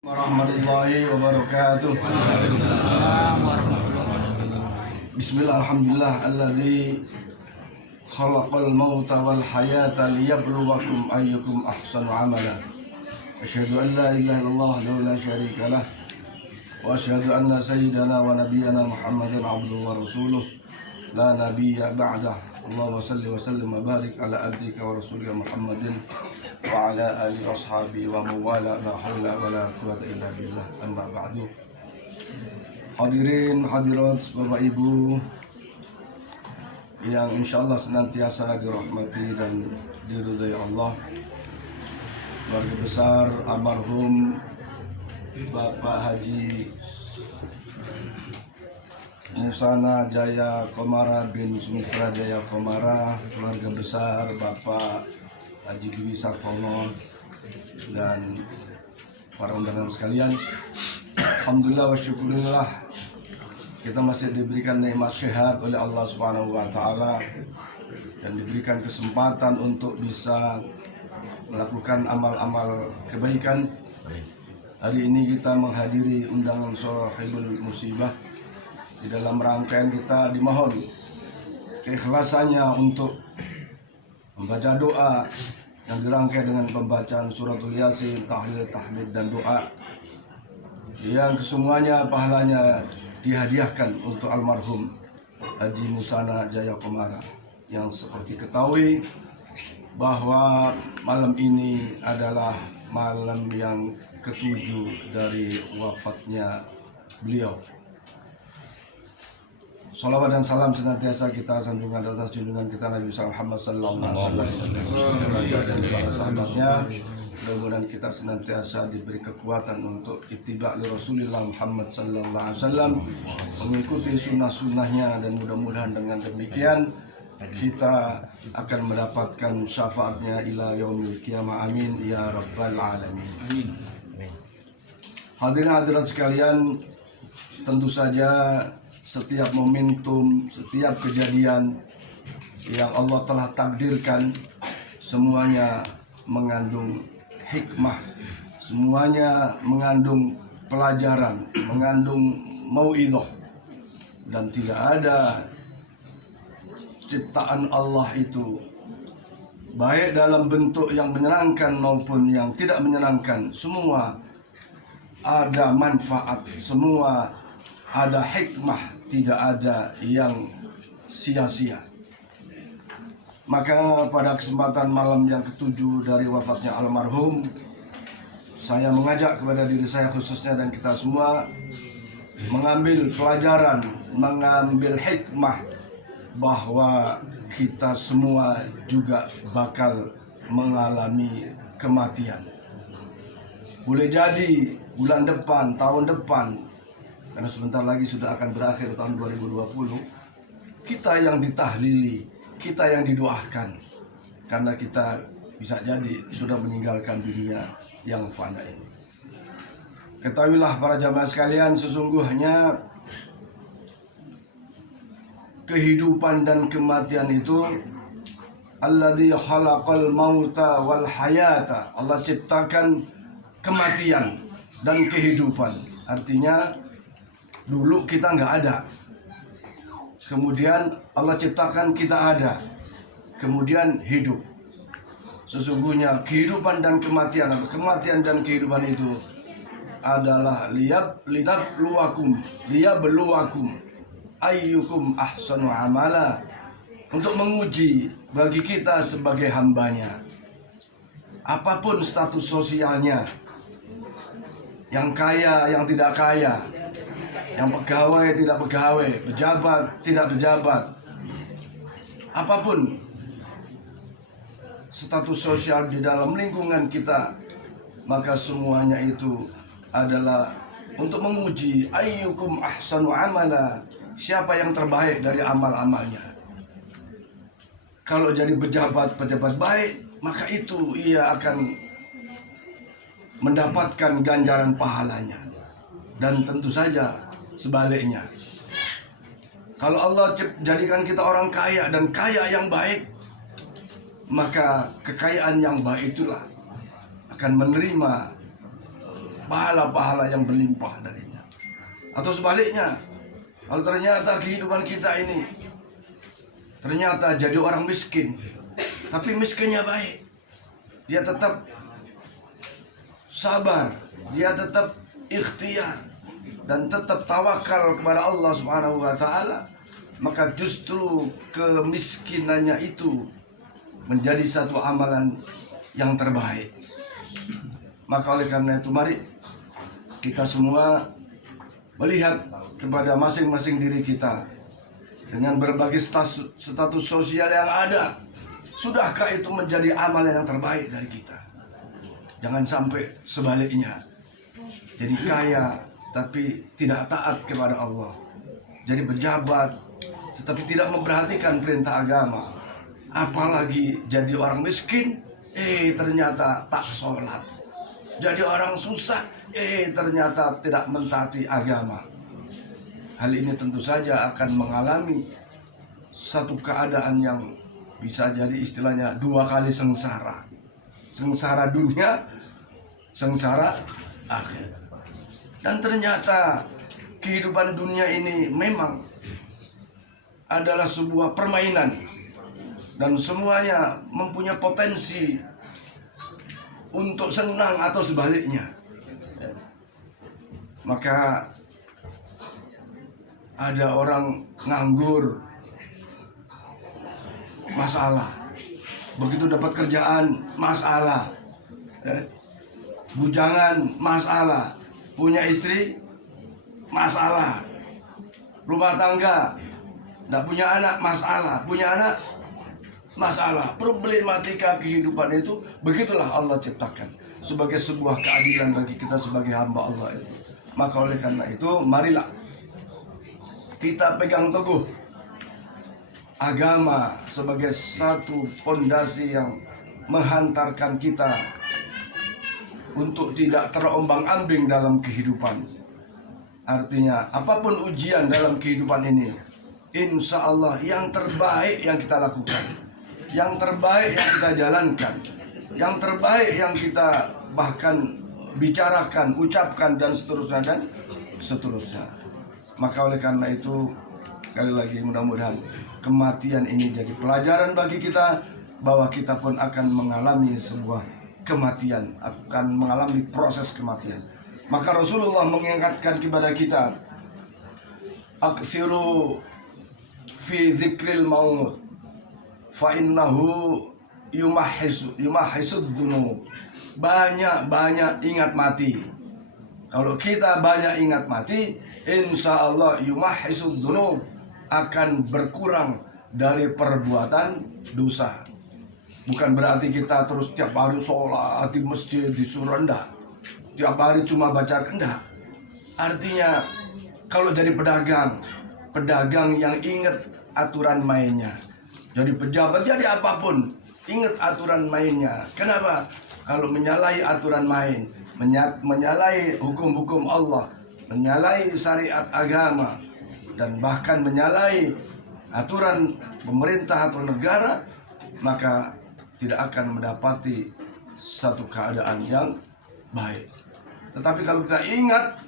Warahmatullahi wabarakatuh. Bismillah, alhamdulillah alladzi khalaqal mauta wal hayata liyabluwakum ayyukum ahsanu amala. Asyhadu an la ilaha illallah wahdahu la syarika lah wa asyhadu anna sayyidana wa nabiyyana Muhammadan abduhu wa rasuluh la nabiyya ba'dah. Allahumma salli wa sallim wa barik ala abdika wa rasulika Muhammadin wa ala alihi wa ashabihi wa mawala la hawla wa la quwwata illa billah, amma ba'du. Hadirin hadirat Bapak Ibu yang insyaallah senantiasa dirahmati dan diridhai Allah, keluarga besar almarhum Bapak Haji Musana Jaya Komara bin Sumitra Jaya Komara, keluarga besar Bapak Haji Dwi Sartono, dan para undangan sekalian. Alhamdulillah wa syukurillah, kita masih diberikan nikmat sehat oleh Allah Subhanahu wa taala dan diberikan kesempatan untuk bisa melakukan amal-amal kebaikan. Hari ini kita menghadiri undangan Sahibul Musibah. Di dalam rangkaian kita dimohon keikhlasannya untuk membaca doa yang dirangkai dengan pembacaan suratul Yasin, tahlil, tahmid, dan doa yang kesemuanya pahalanya dihadiahkan untuk almarhum Haji Musana Jaya Komara, yang seperti ketahui bahwa malam ini adalah malam yang ketujuh dari wafatnya beliau. Salawat dan salam senantiasa kita sanjungkan atas junjungan kita Nabi Muhammad sallallahu alaihi wasallam dan para sahabatnya. Mudah-mudahan kita senantiasa diberi kekuatan untuk ittiba' li Rasulillah Muhammad sallallahu alaihi wasallam, mengikuti sunnah-sunnahnya, dan mudah-mudahan dengan demikian kita akan mendapatkan syafaatnya ila yaumil qiyamah. Amin ya rabbal alamin. Amin. Hadirin hadirat sekalian, tentu saja setiap momentum, setiap kejadian yang Allah telah takdirkan semuanya mengandung hikmah, semuanya mengandung pelajaran, mengandung mau'idhah, dan tidak ada ciptaan Allah itu baik dalam bentuk yang menyenangkan maupun yang tidak menyenangkan, semua ada manfaat, semua ada hikmah, tidak ada yang sia-sia. Maka pada kesempatan malam yang ketujuh dari wafatnya almarhum, saya mengajak kepada diri saya khususnya dan kita semua mengambil pelajaran, mengambil hikmah bahwa kita semua juga bakal mengalami kematian. Boleh jadi bulan depan, tahun depan, karena sebentar lagi sudah akan berakhir tahun 2020, kita yang ditahlili, kita yang didoakan, karena kita bisa jadi sudah meninggalkan dunia yang fana ini. Ketahuilah para jamaah sekalian, sesungguhnya kehidupan dan kematian itu alladzi khalaqal mauta wal hayata. Allah ciptakan kematian dan kehidupan. Artinya dulu kita nggak ada, kemudian Allah ciptakan kita ada, kemudian hidup. Sesungguhnya kehidupan dan kematian, atau kematian dan kehidupan itu adalah liyabluwakum ayyukum ahsanu amala, untuk menguji bagi kita sebagai hambanya. Apapun status sosialnya, yang kaya, yang tidak kaya, yang pegawai, tidak pegawai, pejabat, tidak pejabat, apapun status sosial di dalam lingkungan kita, maka semuanya itu adalah untuk menguji ayyukum ahsanu amala, siapa yang terbaik dari amal-amalnya. Kalau jadi pejabat baik, maka itu ia akan mendapatkan ganjaran pahalanya. Dan tentu saja sebaliknya, kalau Allah jadikan kita orang kaya dan kaya yang baik, maka kekayaan yang baik itulah akan menerima pahala-pahala yang berlimpah darinya. Atau sebaliknya, kalau ternyata kehidupan kita ini ternyata jadi orang miskin, tapi miskinnya baik, dia tetap sabar, dia tetap ikhtiar dan tetap tawakal kepada Allah Subhanahu wa taala, maka justru kemiskinannya itu menjadi satu amalan yang terbaik. Maka oleh karena itu mari kita semua melihat kepada masing-masing diri kita dengan berbagai status sosial yang ada. Sudahkah itu menjadi amalan yang terbaik dari kita? Jangan sampai sebaliknya. Jadi kaya tapi tidak taat kepada Allah. Jadi pejabat tetapi tidak memperhatikan perintah agama. Apalagi jadi orang miskin, ternyata tak sholat. Jadi orang susah, ternyata tidak mentaati agama. Hal ini tentu saja akan mengalami satu keadaan yang bisa jadi istilahnya 2 kali sengsara. Sengsara dunia, sengsara akhir. Dan ternyata kehidupan dunia ini memang adalah sebuah permainan. Dan semuanya mempunyai potensi untuk senang atau sebaliknya. Maka ada orang nganggur, masalah. Begitu dapat kerjaan, masalah. Bujangan, masalah. Punya istri, masalah. Rumah tangga, tidak punya anak, masalah. Punya anak, masalah. Problematika kehidupan itu begitulah Allah ciptakan sebagai sebuah keadilan bagi kita sebagai hamba Allah itu. Maka oleh karena itu marilah kita pegang teguh agama sebagai satu fondasi yang menghantarkan kita untuk tidak terombang-ambing dalam kehidupan. Artinya apapun ujian dalam kehidupan ini, insya Allah yang terbaik yang kita lakukan, yang terbaik yang kita jalankan, yang terbaik yang kita bahkan bicarakan, ucapkan dan seterusnya. Maka oleh karena itu sekali lagi mudah-mudahan kematian ini jadi pelajaran bagi kita bahwa kita pun akan mengalami sebuah kematian, akan mengalami proses kematian. Maka Rasulullah mengingatkan kepada kita, aksiru fi dzikril maut fa innahu yumahisud dzunub. Banyak-banyak ingat mati. Kalau kita banyak ingat mati, insya Allah yumahisud dzunub, akan berkurang dari perbuatan dosa. Bukan berarti kita terus tiap hari sholat di masjid, di surah, enggak. Tiap hari cuma baca, enggak. Artinya kalau jadi pedagang yang ingat aturan mainnya. Jadi pejabat, jadi apapun, ingat aturan mainnya. Kenapa? Kalau menyalahi aturan main, menyalahi hukum-hukum Allah, menyalahi syariat agama, dan bahkan menyalahi aturan pemerintah atau negara, maka tidak akan mendapati satu keadaan yang baik. Tetapi kalau kita ingat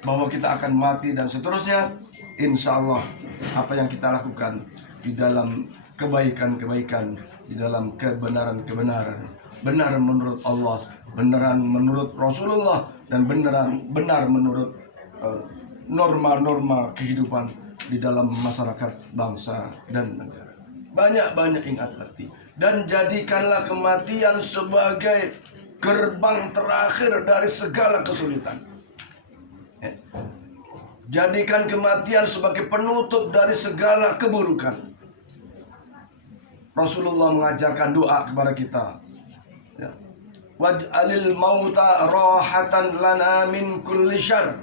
bahwa kita akan mati dan seterusnya, insya Allah apa yang kita lakukan di dalam kebaikan-kebaikan, di dalam kebenaran-kebenaran, benar menurut Allah, benaran menurut Rasulullah, dan benar menurut norma-norma kehidupan di dalam masyarakat, bangsa, dan negara. Banyak-banyak ingat mati. Dan jadikanlah kematian sebagai gerbang terakhir dari segala kesulitan. Jadikan kematian sebagai penutup dari segala keburukan. Rasulullah mengajarkan doa kepada kita. Waj'alil mauta rahatan lana min kulli syarr.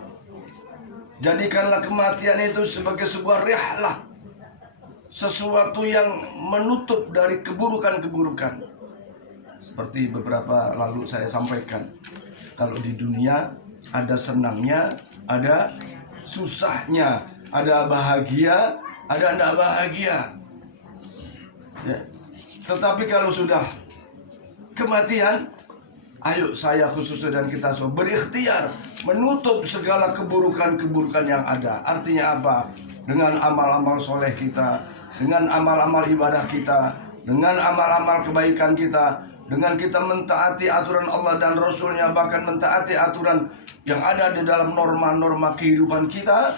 Jadikanlah kematian itu sebagai sebuah rihlah, sesuatu yang menutup dari keburukan-keburukan. Seperti beberapa lalu saya sampaikan, kalau di dunia ada senangnya, ada susahnya, ada bahagia, ada tidak bahagia. Ya. Tetapi kalau sudah kematian, Ayo saya khususnya dan kita semua berikhtiar menutup segala keburukan-keburukan yang ada. Artinya apa? Dengan amal-amal soleh kita, dengan amal-amal ibadah kita, dengan amal-amal kebaikan kita, dengan kita mentaati aturan Allah dan Rasulnya, bahkan mentaati aturan yang ada di dalam norma-norma kehidupan kita,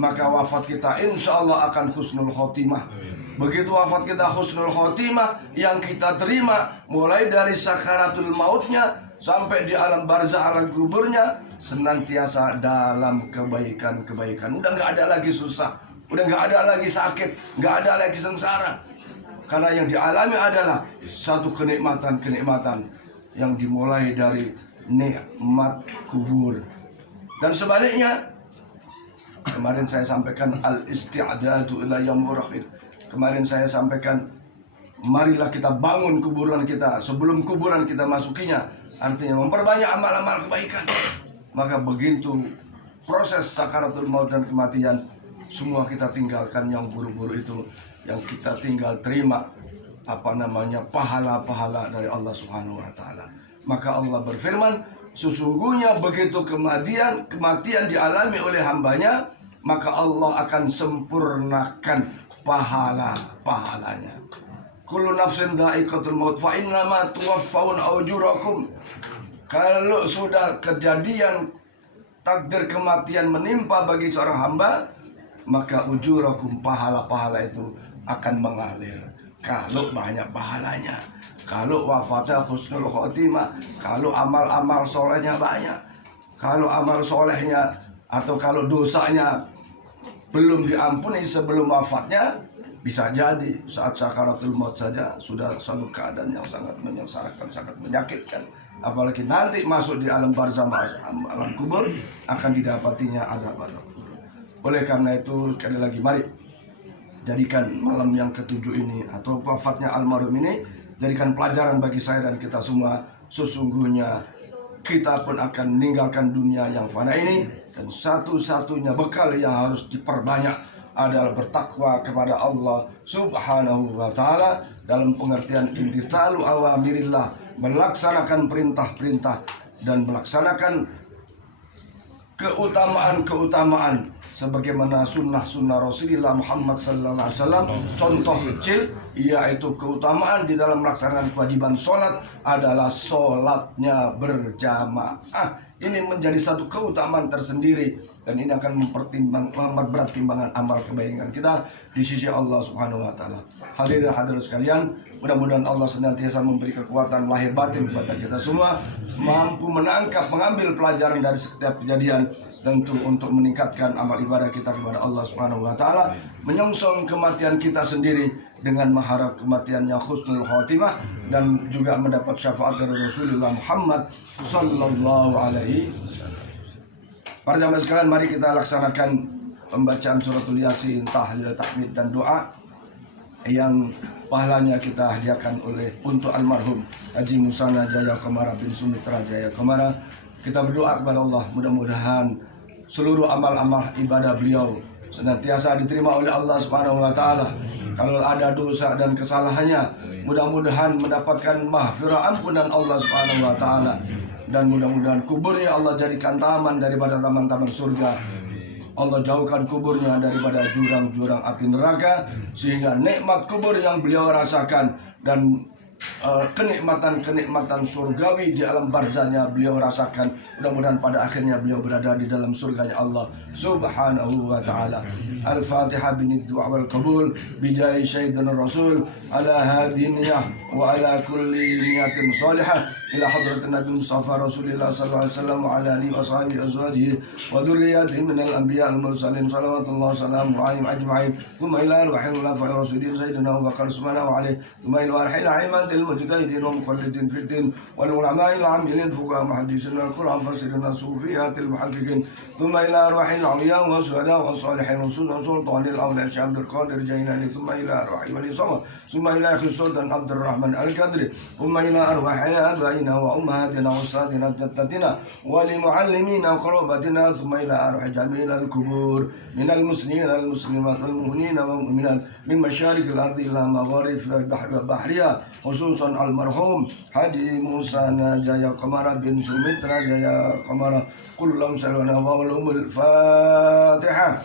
maka wafat kita insya Allah akan husnul khotimah. Begitu wafat kita husnul khotimah, yang kita terima mulai dari sakaratul mautnya sampai di alam barzah, alam kuburnya, senantiasa dalam kebaikan-kebaikan. Udah nggak ada lagi susah, udah nggak ada lagi sakit, nggak ada lagi sengsara. Karena yang dialami adalah satu kenikmatan-kenikmatan yang dimulai dari nikmat kubur. Dan sebaliknya, kemarin saya sampaikan al-isti'adatu ila yaumir akhir. Kemarin saya sampaikan, marilah kita bangun kuburan kita sebelum kuburan kita masukinya. Artinya memperbanyak amal-amal kebaikan. Maka begitu proses sakaratul maut dan kematian, semua kita tinggalkan yang buru-buru itu. Yang kita tinggal terima pahala-pahala dari Allah Subhanahu wa taala. Maka Allah berfirman, sesungguhnya begitu kematian dialami oleh hambanya, maka Allah akan sempurnakan pahala-pahalanya. Kullu nafsin dha'iqatul maut fa innama tuwaffawna ujurakum. Kalau sudah kejadian takdir kematian menimpa bagi seorang hamba, maka ujurakum, pahala-pahala itu akan mengalir. Kalau banyak pahalanya, kalau wafatnya husnul khotimah, kalau amal-amal solehnya banyak, kalau amal solehnya atau kalau dosanya belum diampuni sebelum wafatnya, bisa jadi saat sakaratul maut saja sudah satu keadaan yang sangat menyengsarakan, sangat menyakitkan. Apalagi nanti masuk di alam barzah, alam kubur, akan didapatinya adab-adab. Oleh karena itu, sekali lagi mari jadikan malam yang ketujuh ini atau wafatnya almarhum ini jadikan pelajaran bagi saya dan kita semua. Sesungguhnya kita pun akan meninggalkan dunia yang fana ini, dan satu-satunya bekal yang harus diperbanyak adalah bertakwa kepada Allah Subhanahu wa taala dalam pengertian imtithalu awamirillah, melaksanakan perintah-perintah dan melaksanakan keutamaan-keutamaan sebagaimana sunnah-sunnah Rasulullah Muhammad sallallahu alaihi wasallam. Contoh kecil yaitu keutamaan di dalam melaksanakan kewajiban sholat adalah sholatnya berjamaah. Ini menjadi satu keutamaan tersendiri, dan ini akan memperberat timbangan amal kebaikan kita di sisi Allah Subhanahu wa taala. Hadirin hadirat sekalian, mudah-mudahan Allah senantiasa memberi kekuatan lahir batin kepada kita semua, mampu menangkap, mengambil pelajaran dari setiap kejadian, tentu untuk meningkatkan amal ibadah kita kepada Allah Subhanahu wa taala, menyongsong kematian kita sendiri dengan mengharap kematian yang husnul khotimah, dan juga mendapat syafaat dari Rasulullah Muhammad sallallahu alaihi wasallam. Para jamaah sekalian, mari kita laksanakan pembacaan suratul Yasin, tahlil, tahmid dan doa yang pahalanya kita hadiahkan untuk almarhum Haji Musana Jaya Komara bin Sumitra Jaya Komara. Kita berdoa kepada Allah, mudah-mudahan seluruh amal-amal ibadah beliau senantiasa diterima oleh Allah Subhanahu wa taala. Kalau ada dosa dan kesalahannya, mudah-mudahan mendapatkan maghfirah, ampunan Allah Subhanahu wa taala, dan mudah-mudahan kuburnya Allah jadikan taman daripada taman-taman surga. Allah jauhkan kuburnya daripada jurang-jurang api neraka, sehingga nikmat kubur yang beliau rasakan dan kenikmatan-kenikmatan surgawi di alam barzahnya beliau rasakan, mudah-mudahan pada akhirnya beliau berada di dalam surganya Allah Subhanahu wa taala. Al-Fatihah bin du'a wal qabul bijai sayyidina Rasul ala hadhihi niyyah wa ala kulli niyatin salihah ila hadratin Nabi Mustafa Rasulullah sallallahu alaihi wasallam wa ala alihi wa sahbihi azwajihi wa dzurriyyatihi minal anbiya al mursalin salawatullah salamu alaihim ajma'in. Thumma ila arwahil khulafa'i rasulin sayyidina Abu Bakar subhanahu wa alaihi, thumma ila arwahil a'immat المجتهدين ومقلدين في الدين والعلماء العاملين فقهاء محدثين القرآن فسرين الصوفيات المحققين ثم إلى أرواح الأولياء والشهداء والصالحين وسلطان الأولياء الشيخ عبد القادر الجيلاني ثم إلى أرواح ولي صمد ثم إلى أخي السلطان عبد الرحمن القدري ثم إلى أرواح آبائنا آبائنا وأمهاتنا وأسرتنا وجدتنا ولمعلمينا وقرابتنا ثم إلى أرواح جميع القبور من المسلمين والمسلمات والمؤمنين والمؤمنات من مشارق الأرض إلى مغارب البحر وبحرها خصوصا المرحوم Haji Musa Jaya Kamara bin Sumitra Jaya Kamara Kullam Salwana wa Ulumul Fatihah.